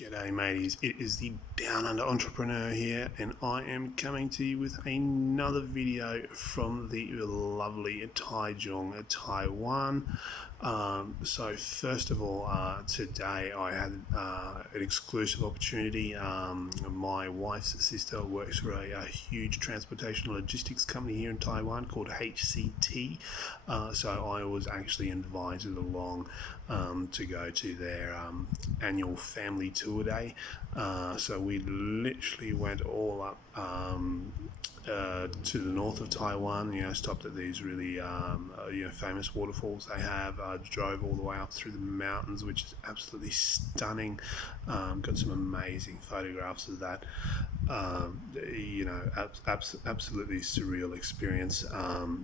G'day mateys, it is the Down Under Entrepreneur here, and I am coming to you with another video from the lovely Taichung, Taiwan. So first of all, today I had an exclusive opportunity. My wife's sister works for a huge transportation logistics company here in Taiwan called HCT. So I was actually invited along to go to their annual family tour day. So we literally went all up to the north of Taiwan, stopped at these really famous waterfalls they have, drove all the way up through the mountains, which is absolutely stunning. Got some amazing photographs of that. Absolutely surreal experience.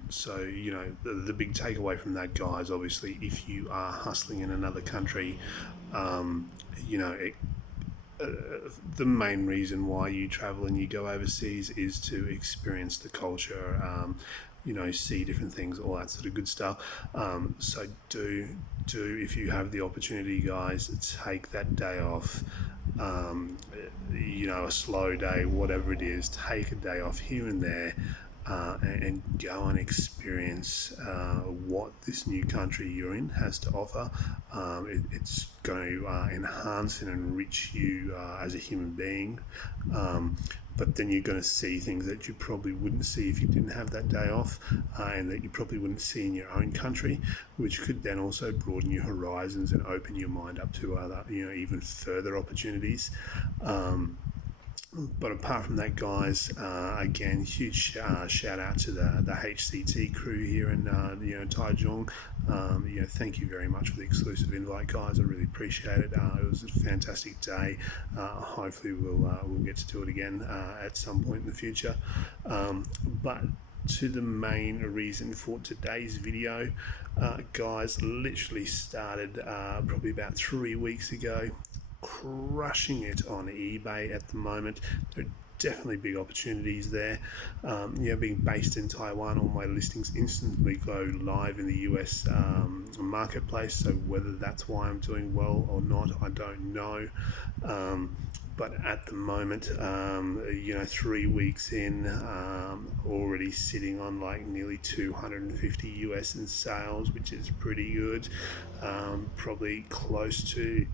So the big takeaway from that, guys, obviously, if you are hustling in another country, the main reason why you travel and you go overseas is to experience the culture, see different things, all that sort of good stuff. So do if you have the opportunity, guys, take that day off. A slow day, whatever it is, take a day off here and there. And go and experience what this new country you're in has to offer. It's going to enhance and enrich you as a human being. But then you're going to see things that you probably wouldn't see if you didn't have that day off, and that you probably wouldn't see in your own country, which could then also broaden your horizons and open your mind up to other, even further opportunities. But apart from that, guys, again, huge shout out to the HCT crew here in Taichung. Thank you very much for the exclusive invite, guys. I really appreciate it. It was a fantastic day. Hopefully we'll get to do it again at some point in the future. But to the main reason for today's video, guys, literally started probably about 3 weeks ago. Crushing it on eBay at the moment. There are definitely big opportunities there. Being based in Taiwan, all my listings instantly go live in the US marketplace. So whether that's why I'm doing well or not, I don't know. But at the moment, 3 weeks in, already sitting on like nearly 250 US in sales, which is pretty good. Probably close to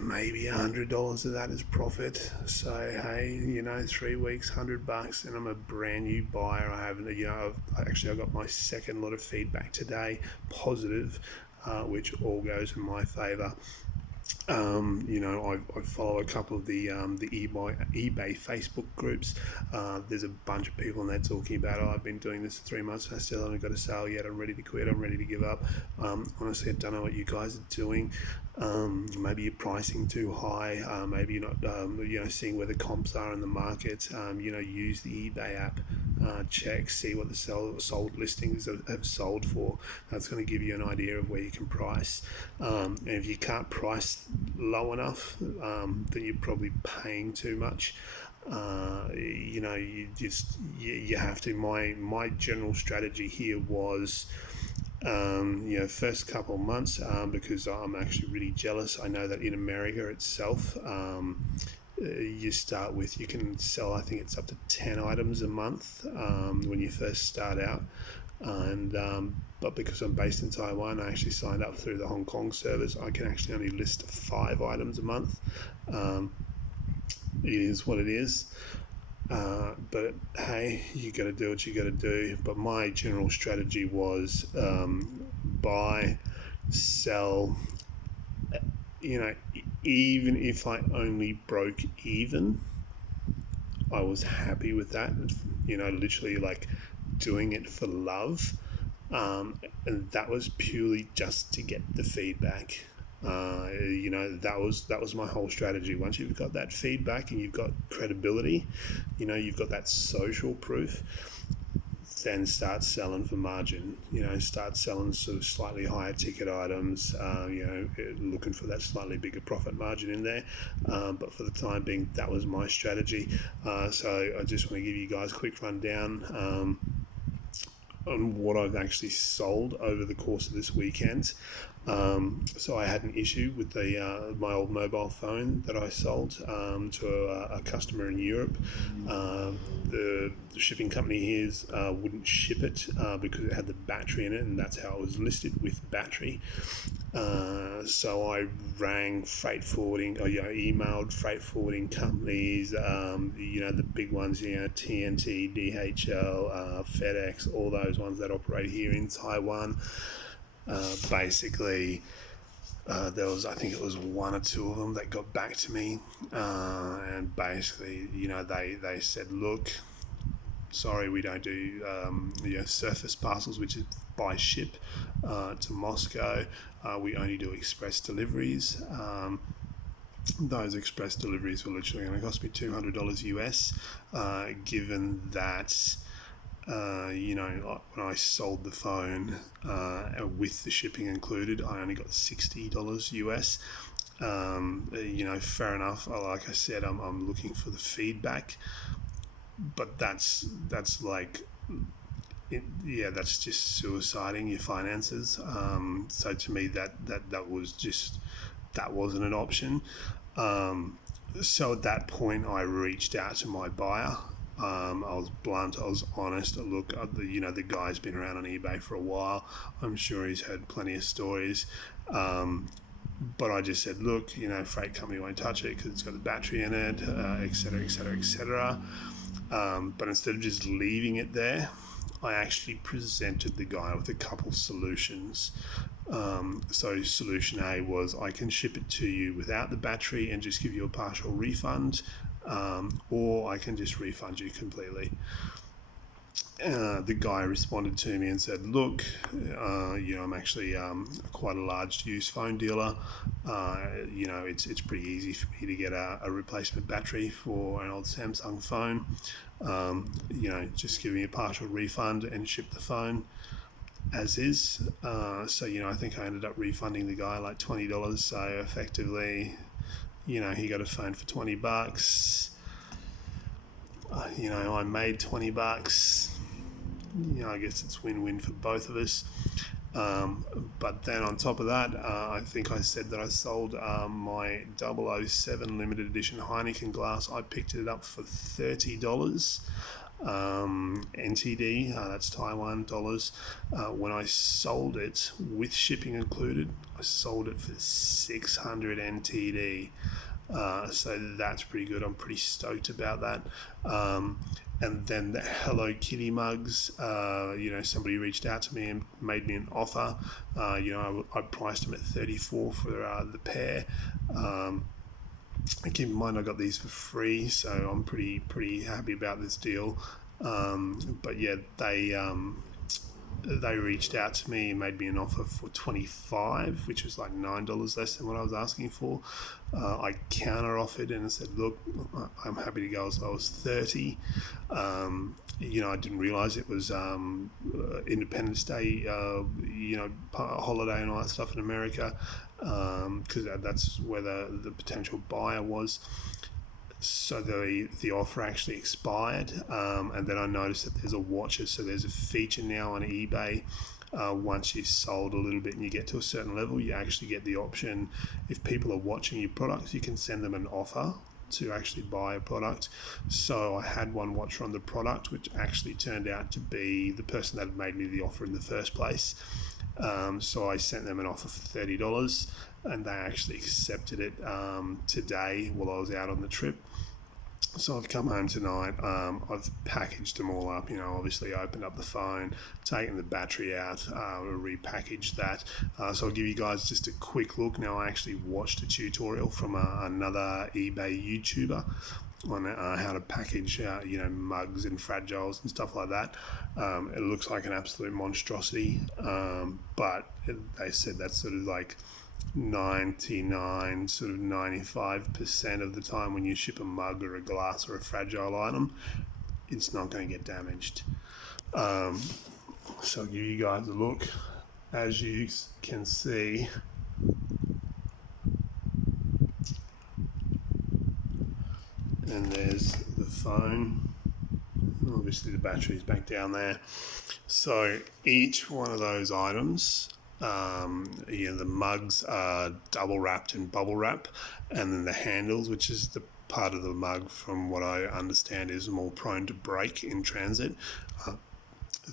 maybe $100 of that is profit. So hey, 3 weeks, $100, and I'm a brand new buyer. I haven't, I got my second lot of feedback today, positive, which all goes in my favor. I follow a couple of the eBay Facebook groups. There's a bunch of people in there talking about, I've been doing this for 3 months and I still haven't got a sale yet. I'm ready to quit. I'm ready to give up. Honestly, I don't know what you guys are doing. Maybe you're pricing too high. Maybe you're not, seeing where the comps are in the market. Use the eBay app. Check, see what the sold listings have sold for. That's going to give you an idea of where you can price. And if you can't price low enough, then you're probably paying too much. You have to. My general strategy here was, first couple of months, because I'm actually really jealous. I know that in America itself, you can sell, I think it's up to 10 items a month when you first start out. But because I'm based in Taiwan, I actually signed up through the Hong Kong service. I can actually only list 5 items a month. It is what it is. But hey, you got to do what you got to do. But my general strategy was buy, sell. Even if I only broke even, I was happy with that. Literally like doing it for love. And that was purely just to get the feedback. That was my whole strategy. Once you've got that feedback and you've got credibility, you've got that social proof, then start selling for margin. Start selling sort of slightly higher ticket items, looking for that slightly bigger profit margin in there. But for the time being, that was my strategy. So I just want to give you guys a quick rundown on what I've actually sold over the course of this weekend. So I had an issue with my old mobile phone that I sold to a customer in Europe. The shipping company here wouldn't ship it because it had the battery in it, and that's how it was listed, with battery. So I rang freight forwarding, or emailed freight forwarding companies, the big ones, TNT, DHL, FedEx, all those ones that operate here in Taiwan. Basically, I think it was one or two of them that got back to me, and basically, they said, look, sorry, we don't do surface parcels, which is by ship to Moscow. We only do express deliveries. Those express deliveries were literally going to cost me $200 US, given that when I sold the phone with the shipping included, I only got $60 US. Fair enough. Like I said, I'm looking for the feedback, but that's like, that's just suiciding your finances. So to me, that wasn't an option. So at that point, I reached out to my buyer. I was blunt. I was honest. Look, the guy's been around on eBay for a while. I'm sure he's heard plenty of stories. But I just said, look, freight company won't touch it because it's got the battery in it, et cetera, et cetera, et cetera. But instead of just leaving it there, I actually presented the guy with a couple solutions. So solution A was, I can ship it to you without the battery and just give you a partial refund, or I can just refund you completely. The guy responded to me and said, look, I'm actually quite a large used phone dealer. It's pretty easy for me to get a replacement battery for an old Samsung phone. Just give me a partial refund and ship the phone as is. So I think I ended up refunding the guy like $20. So effectively, he got a phone for $20. I made $20. I guess it's win-win for both of us. But then on top of that, I think I said that I sold my 007 limited edition Heineken glass. I picked it up for $30. NTD, that's Taiwan dollars. When I sold it with shipping included, I sold it for 600 NTD. So that's pretty good. I'm pretty stoked about that. And then the Hello Kitty mugs, somebody reached out to me and made me an offer. I priced them at $34 for the pair. Keep in mind, I got these for free, so I'm pretty happy about this deal. But yeah, they reached out to me and made me an offer for $25, which was like $9 less than what I was asking for. I counter offered and I said, look, I'm happy to go as low as $30. I didn't realize it was Independence Day, holiday and all that stuff in America, because that's where the potential buyer was. So the offer actually expired, and then I noticed that there's a watcher. So there's a feature now on eBay. Once you've sold a little bit and you get to a certain level, you actually get the option, if people are watching your products, you can send them an offer to actually buy a product. So I had one watcher on the product, which actually turned out to be the person that had made me the offer in the first place. So I sent them an offer for $30, and they actually accepted it today while I was out on the trip. So I've come home tonight, I've packaged them all up, obviously opened up the phone, taken the battery out, repackaged that. So I'll give you guys just a quick look. Now, I actually watched a tutorial from another eBay YouTuber on how to package, mugs and fragiles and stuff like that. It looks like an absolute monstrosity, but they said that's sort of like 95% of the time when you ship a mug or a glass or a fragile item, it's not going to get damaged. So I'll give you guys a look. As you can see, and there's the phone. Obviously the battery's back down there. So each one of those items The mugs are double wrapped in bubble wrap, and then the handles, which is the part of the mug, from what I understand, is more prone to break in transit,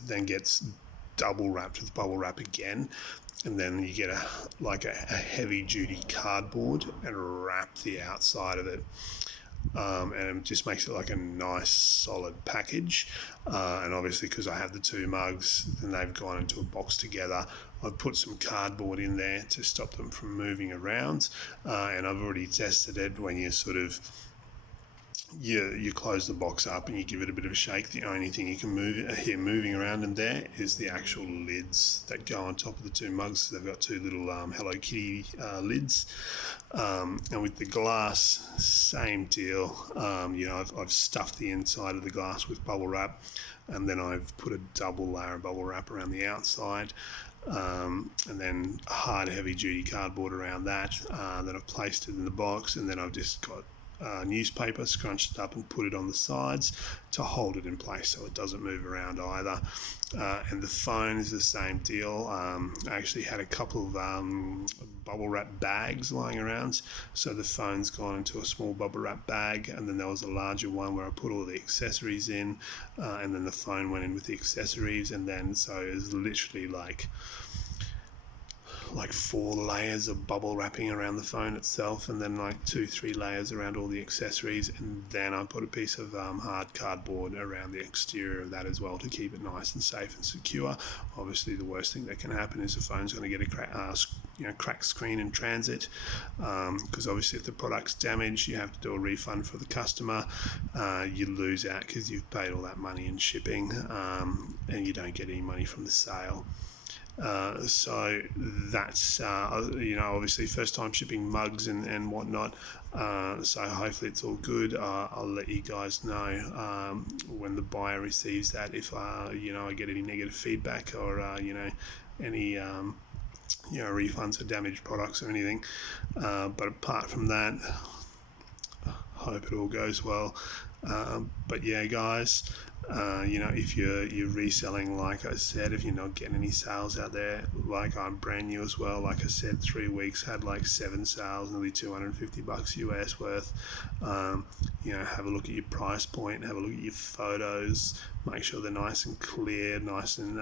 then gets double wrapped with bubble wrap again, and then you get a heavy duty cardboard and wrap the outside of it. And it just makes it like a nice solid package. And obviously, because I have the two mugs and they've gone into a box together, I've put some cardboard in there to stop them from moving around. And I've already tested it. When you sort of you close the box up and you give it a bit of a shake, the only thing you can hear moving around in there is the actual lids that go on top of the two mugs. They've got two little Hello Kitty lids. And with the glass, same deal. I've stuffed the inside of the glass with bubble wrap, and then I've put a double layer of bubble wrap around the outside. And then hard, heavy duty cardboard around that. Then I've placed it in the box, and then I've just got newspaper, scrunched it up and put it on the sides to hold it in place so it doesn't move around either. And the phone is the same deal. I actually had a couple of bubble wrap bags lying around, so the phone's gone into a small bubble wrap bag, and then there was a larger one where I put all the accessories in, and then the phone went in with the accessories, and then so it was literally like 4 layers of bubble wrapping around the phone itself, and then like 2-3 layers around all the accessories, and then I put a piece of hard cardboard around the exterior of that as well to keep it nice and safe and secure. Obviously, the worst thing that can happen is the phone's going to get a cracked screen in transit, because obviously if the product's damaged, you have to do a refund for the customer. You lose out because you've paid all that money in shipping, and you don't get any money from the sale. So that's obviously first time shipping mugs and whatnot, so hopefully it's all good. I'll let you guys know when the buyer receives that, if I get any negative feedback or any refunds for damaged products or anything, but apart from that, hope it all goes well. But yeah, guys, if you're reselling, like I said, if you're not getting any sales out there, like I'm brand new as well. Like I said, 3 weeks, had like 7 sales, nearly $250 US worth. Have a look at your price point, have a look at your photos, make sure they're nice and clear, nice and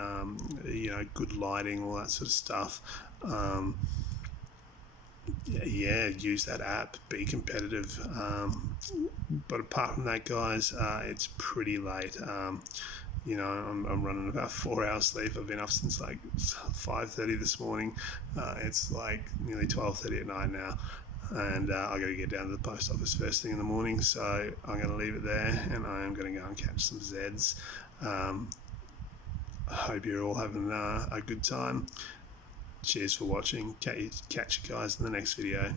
good lighting, all that sort of stuff. Use that app, be competitive. But apart from that, guys, it's pretty late. I'm running about 4 hours sleep. I've been up since like 5:30 this morning. It's like nearly 12:30 at night now, and I got to get down to the post office first thing in the morning. So I'm going to leave it there, and I am going to go and catch some Zeds. I hope you're all having a good time. Cheers for watching. Catch you guys in the next video.